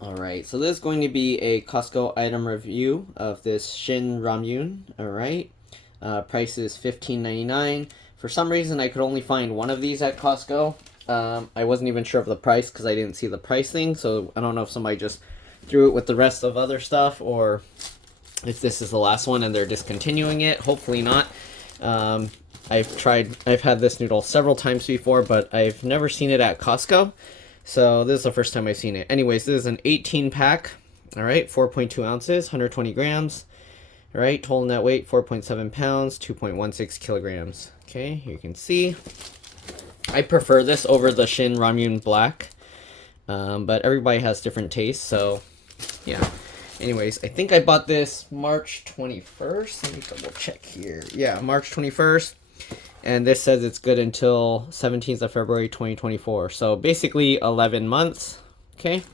Alright, so this is going to be a Costco item review of this Shin Ramyun. Alright, price is $15.99. For some reason, I could only find one of these at Costco. I wasn't even sure of the price because I didn't see the price thing, so I don't know if somebody just threw it with the rest of other stuff or if this is the last one and they're discontinuing it. Hopefully not. I've had this noodle several times before, but I've never seen it at Costco. So this is the first time I've seen it. Anyways, this is an 18 pack. All right, 4.2 ounces, 120 grams. All right, total net weight 4.7 pounds, 2.16 kilograms. Okay, here you can see. I prefer this over the Shin Ramyun Black, but everybody has different tastes. So yeah. Anyways, I think I bought this March 21st. Let me double check here. Yeah, March 21st. And this says it's good until 17th of February 2024. So basically 11 months. Okay.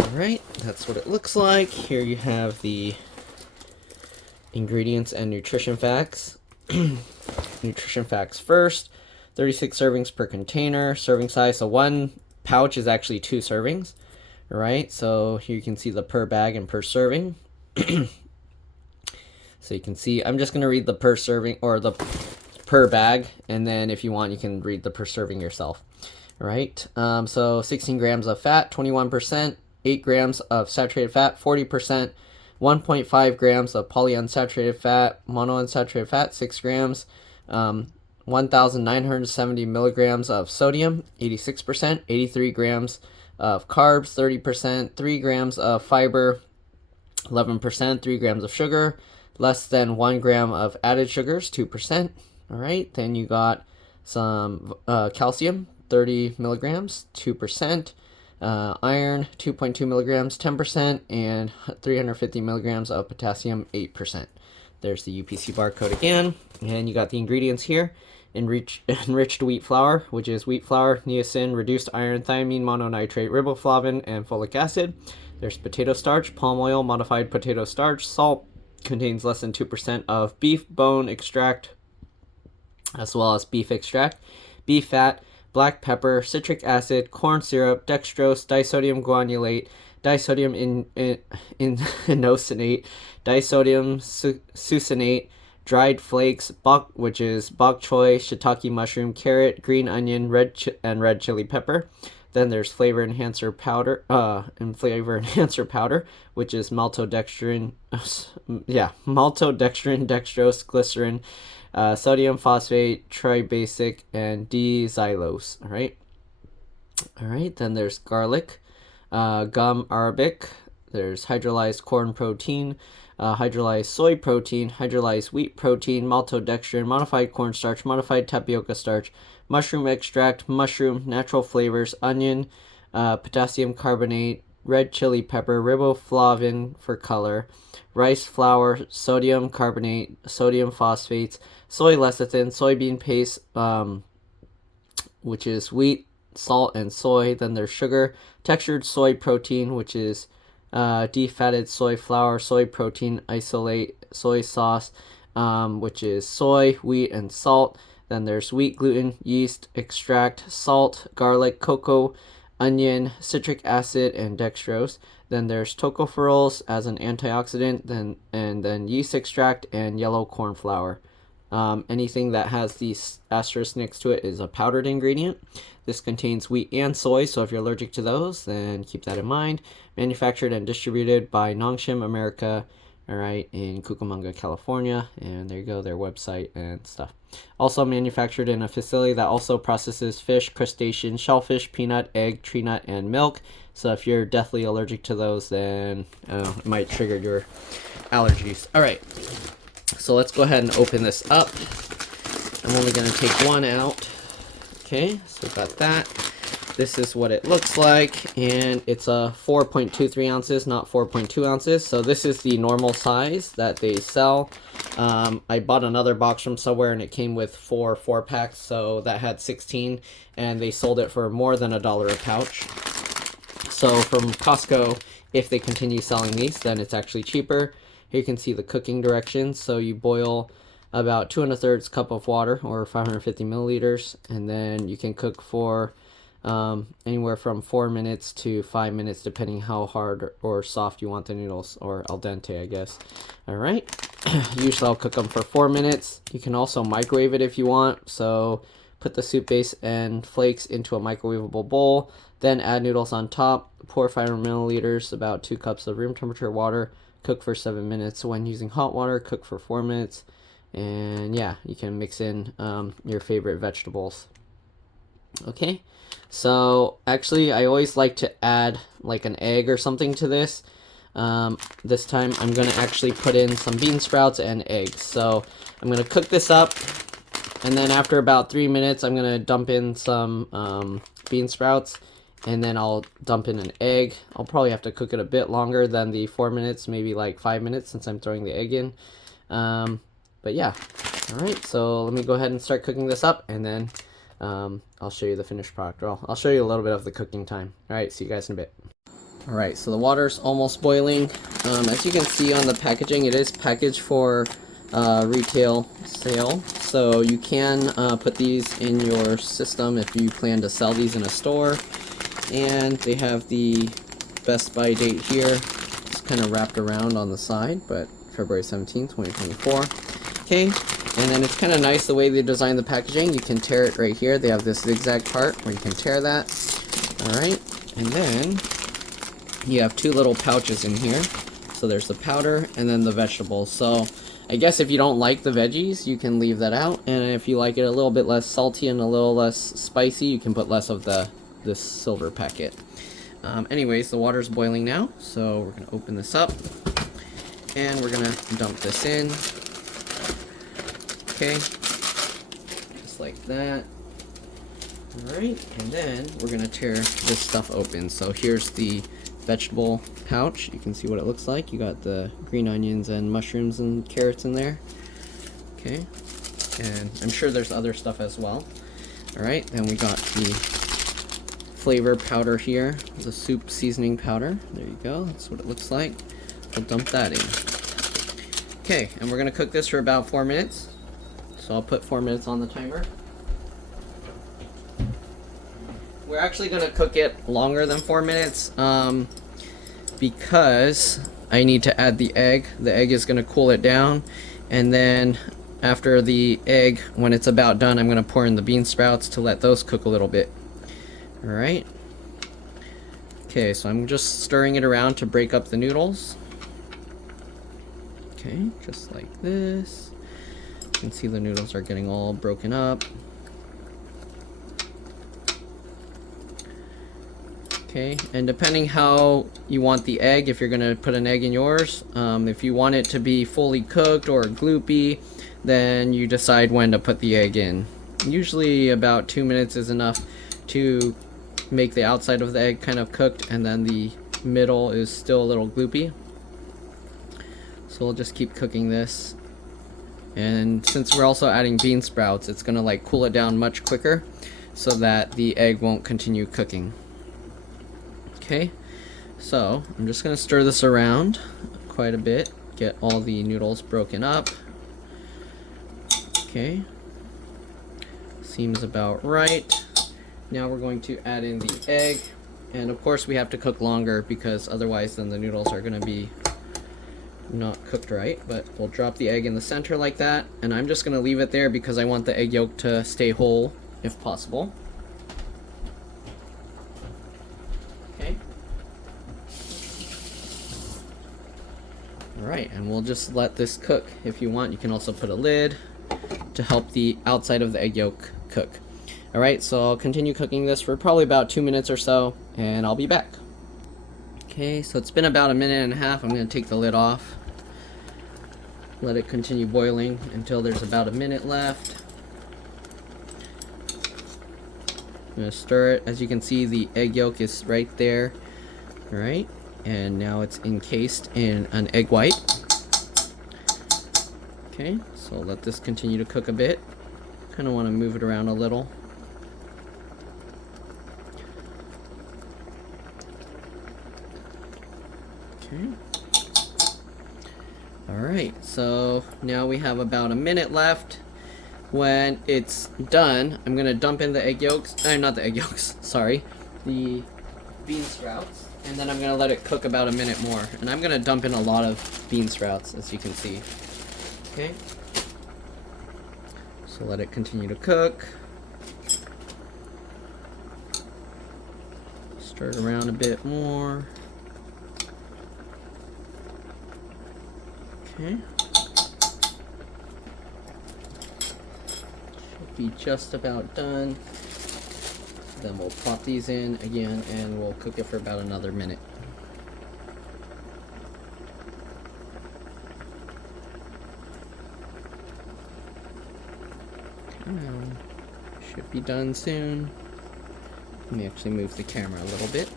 Alright, that's what it looks like. Here you have the ingredients and nutrition facts. Nutrition facts first. 36 servings per container. Serving size. So one pouch is actually 2 servings. Alright, so here you can see the per bag and per serving. So you can see, I'm just going to read the per serving or the per bag, and then if you want, you can read the per serving yourself. All right, so 16 grams of fat, 21%, 8 grams of saturated fat, 40%, 1.5 grams of polyunsaturated fat, monounsaturated fat, 6 grams, 1,970 milligrams of sodium, 86%, 83 grams of carbs, 30%, 3 grams of fiber, 11%, 3 grams of sugar, less than 1 gram of added sugars, 2%. All right, then you got some calcium, 30 milligrams, 2%. Iron, 2.2 milligrams, 10%. And 350 milligrams of potassium, 8%. There's the UPC barcode again. And you got the ingredients here. Enriched wheat flour, which is wheat flour, niacin, reduced iron, thiamine, mononitrate, riboflavin, and folic acid. There's potato starch, palm oil, modified potato starch, salt, contains less than 2% of beef bone extract, as well as beef extract, beef fat, black pepper, citric acid, corn syrup, dextrose, disodium guanylate, disodium inosinate, disodium succinate, dried flakes, bok, which is bok choy, shiitake mushroom, carrot, green onion, red chili pepper. Then there's flavor enhancer powder, which is maltodextrin, dextrose, glycerin, sodium phosphate, tribasic, and D-xylose. All right. Then there's garlic, gum arabic. There's hydrolyzed corn protein, hydrolyzed soy protein, hydrolyzed wheat protein, maltodextrin, modified cornstarch, modified tapioca starch, mushroom extract, mushroom, natural flavors, onion, potassium carbonate, red chili pepper, riboflavin for color, rice flour, sodium carbonate, sodium phosphates, soy lecithin, soybean paste, which is wheat, salt, and soy. Then there's sugar, textured soy protein, which is defatted soy flour, soy protein isolate, soy sauce, which is soy, wheat, and salt. Then there's wheat gluten, yeast extract, salt, garlic, cocoa, onion, citric acid, and dextrose. Then there's tocopherols as an antioxidant, and then yeast extract and yellow corn flour. Anything that has these asterisks next to it is a powdered ingredient. This contains wheat and soy, so if you're allergic to those, then keep that in mind. Manufactured and distributed by Nongshim America, all right, in Cucamonga, California. And there you go, their website and stuff. Also manufactured in a facility that also processes fish, crustacean, shellfish, peanut, egg, tree nut, and milk. So if you're deathly allergic to those, then it might trigger your allergies. All right, so let's go ahead and open this up. I'm only going to take one out. Okay, so we got that. This is what it looks like, and it's a 4.23 ounces, not 4.2 ounces. So this is the normal size that they sell. I bought another box from somewhere, and it came with 4 4-packs, so that had 16, and they sold it for more than $1 a pouch. So from Costco, if they continue selling these, then it's actually cheaper. Here you can see the cooking directions. So you boil about 2 1/3 cup of water, or 550 milliliters, and then you can cook for anywhere from 4 minutes to 5 minutes, depending how hard or soft you want the noodles, or al dente, I guess. All right. Usually I'll cook them for 4 minutes. You can also microwave it if you want. So put the soup base and flakes into a microwavable bowl, then add noodles on top. Pour 500 milliliters, about 2 cups of room temperature water. Cook for 7 minutes. When using hot water, cook for 4 minutes. And yeah, you can mix in your favorite vegetables. Okay, so actually I always like to add like an egg or something to this. This time I'm going to actually put in some bean sprouts and eggs. So I'm going to cook this up, and then after about 3 minutes I'm going to dump in some bean sprouts, and then I'll dump in an egg. I'll probably have to cook it a bit longer than the 4 minutes, maybe like 5 minutes, since I'm throwing the egg in. But yeah, alright, so let me go ahead and start cooking this up, and then I'll show you the finished product. Well, I'll show you a little bit of the cooking time. Alright, see you guys in a bit. Alright, so the water's almost boiling. As you can see on the packaging, it is packaged for retail sale. So you can put these in your system if you plan to sell these in a store. And they have the Best By date here. It's kind of wrapped around on the side, but February 17th, 2024. Okay, and then it's kind of nice the way they designed the packaging. You can tear it right here. They have this zigzag part where you can tear that. Alright, and then you have 2 little pouches in here. So there's the powder and then the vegetables. So I guess if you don't like the veggies, you can leave that out. And if you like it a little bit less salty and a little less spicy, you can put less of this silver packet. Anyways, the water's boiling now. So we're going to open this up. And we're going to dump this in. Okay, just like that. Alright, and then we're going to tear this stuff open. So here's the vegetable pouch. You can see what it looks like. You got the green onions and mushrooms and carrots in there. Okay, and I'm sure there's other stuff as well. Alright, then we got the flavor powder here, the soup seasoning powder. There you go, that's what it looks like. We'll dump that in. Okay, and we're going to cook this for about 4 minutes. So I'll put 4 minutes on the timer. We're actually going to cook it longer than 4 minutes because I need to add the egg. The egg is going to cool it down, and then after the egg, when it's about done, I'm going to pour in the bean sprouts to let those cook a little bit. Alright. Okay, so I'm just stirring it around to break up the noodles. Okay, just like this. You can see the noodles are getting all broken up. Okay, and depending how you want the egg, if you're going to put an egg in yours, if you want it to be fully cooked or gloopy, then you decide when to put the egg in. Usually about 2 minutes is enough to make the outside of the egg kind of cooked, and then the middle is still a little gloopy. So we'll just keep cooking this. And since we're also adding bean sprouts, it's going to like cool it down much quicker so that the egg won't continue cooking. Okay, so I'm just going to stir this around quite a bit, get all the noodles broken up. Okay, seems about right. Now we're going to add in the egg, and of course we have to cook longer because otherwise then the noodles are going to be not cooked right. But we'll drop the egg in the center like that, and I'm just going to leave it there because I want the egg yolk to stay whole if possible. Okay. Alright, and we'll just let this cook. If you want, you can also put a lid to help the outside of the egg yolk cook. Alright, so I'll continue cooking this for probably about 2 minutes or so, and I'll be back. Okay, so it's been about 1.5 minutes. I'm going to take the lid off. Let it continue boiling until there's about 1 minute left. I'm going to stir it. As you can see, the egg yolk is right there. Alright, and now it's encased in an egg white. Okay, so let this continue to cook a bit. Kind of want to move it around a little. Okay. Alright, so now we have about 1 minute left. when it's done, I'm gonna dump in the egg yolks, not the egg yolks, sorry, the bean sprouts, and then I'm gonna let it cook about a minute more. And I'm gonna dump in a lot of bean sprouts, as you can see. Okay, so let it continue to cook. Stir it around a bit more. Okay. Should be just about done. Then we'll pop these in again and we'll cook it for about another minute. Should be done soon. Let me actually move the camera a little bit.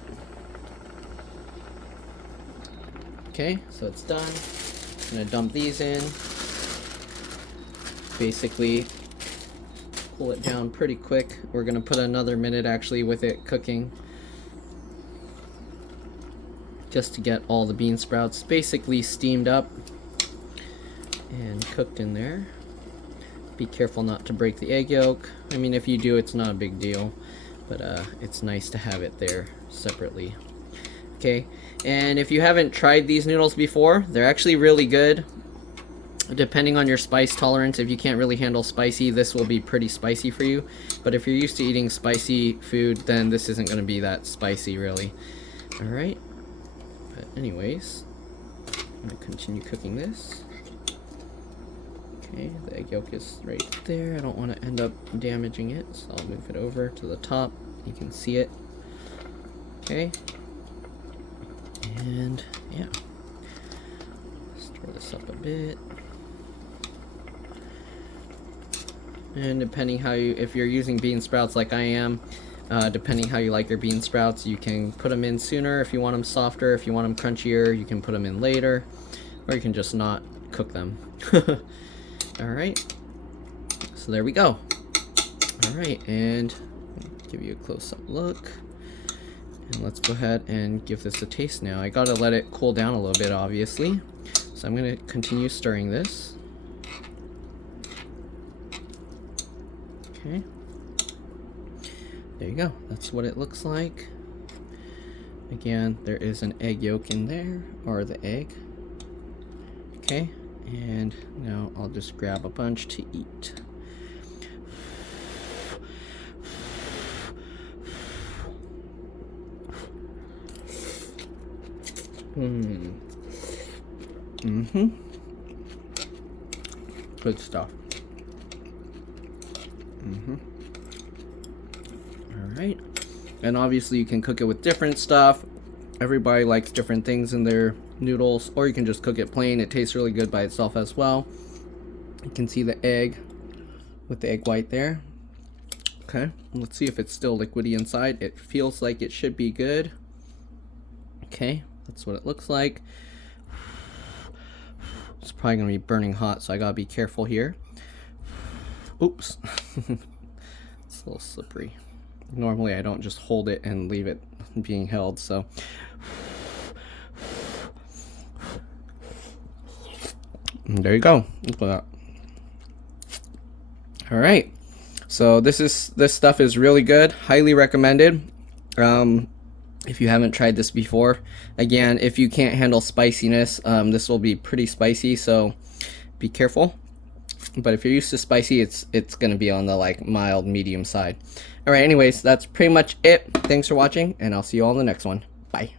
Okay, so it's done. I'm gonna dump these in. Basically, pull it down pretty quick. We're gonna put another minute actually with it cooking, just to get all the bean sprouts basically steamed up and cooked in there. Be careful not to break the egg yolk. I mean, if you do, it's not a big deal, but it's nice to have it there separately. Okay, and if you haven't tried these noodles before, they're actually really good. Depending on your spice tolerance, if you can't really handle spicy, this will be pretty spicy for you. But if you're used to eating spicy food, then this isn't going to be that spicy, really. Alright, but anyways, I'm going to continue cooking this. Okay, the egg yolk is right there. I don't want to end up damaging it, so I'll move it over to the top. You can see it. Okay. And yeah, stir this up a bit. And depending how you, if you're using bean sprouts like I am, depending how you like your bean sprouts, you can put them in sooner if you want them softer. If you want them crunchier, you can put them in later, or you can just not cook them. Alright, so there we go. Alright, and give you a close-up look. And let's go ahead and give this a taste now. I gotta let it cool down a little bit, obviously. So I'm gonna continue stirring this. Okay. There you go. That's what it looks like. Again, there is an egg yolk in there, or the egg. Okay. And now I'll just grab a bunch to eat. Good stuff. Alright. And obviously you can cook it with different stuff. Everybody likes different things in their noodles, or you can just cook it plain. It tastes really good by itself as well. You can see the egg with the egg white there. Okay, let's see if it's still liquidy inside. It feels like it should be good. Okay, that's what it looks like. It's probably gonna be burning hot, so I gotta be careful here. Oops. It's a little slippery. Normally I don't just hold it and leave it being held, so and there you go. Look at that. All right, so this stuff is really good. Highly recommended. If you haven't tried this before, again, if you can't handle spiciness, this will be pretty spicy, so be careful. But if you're used to spicy, it's gonna be on the like mild medium side. All right, anyways, that's pretty much it. Thanks for watching, and I'll see you all in the next one. Bye.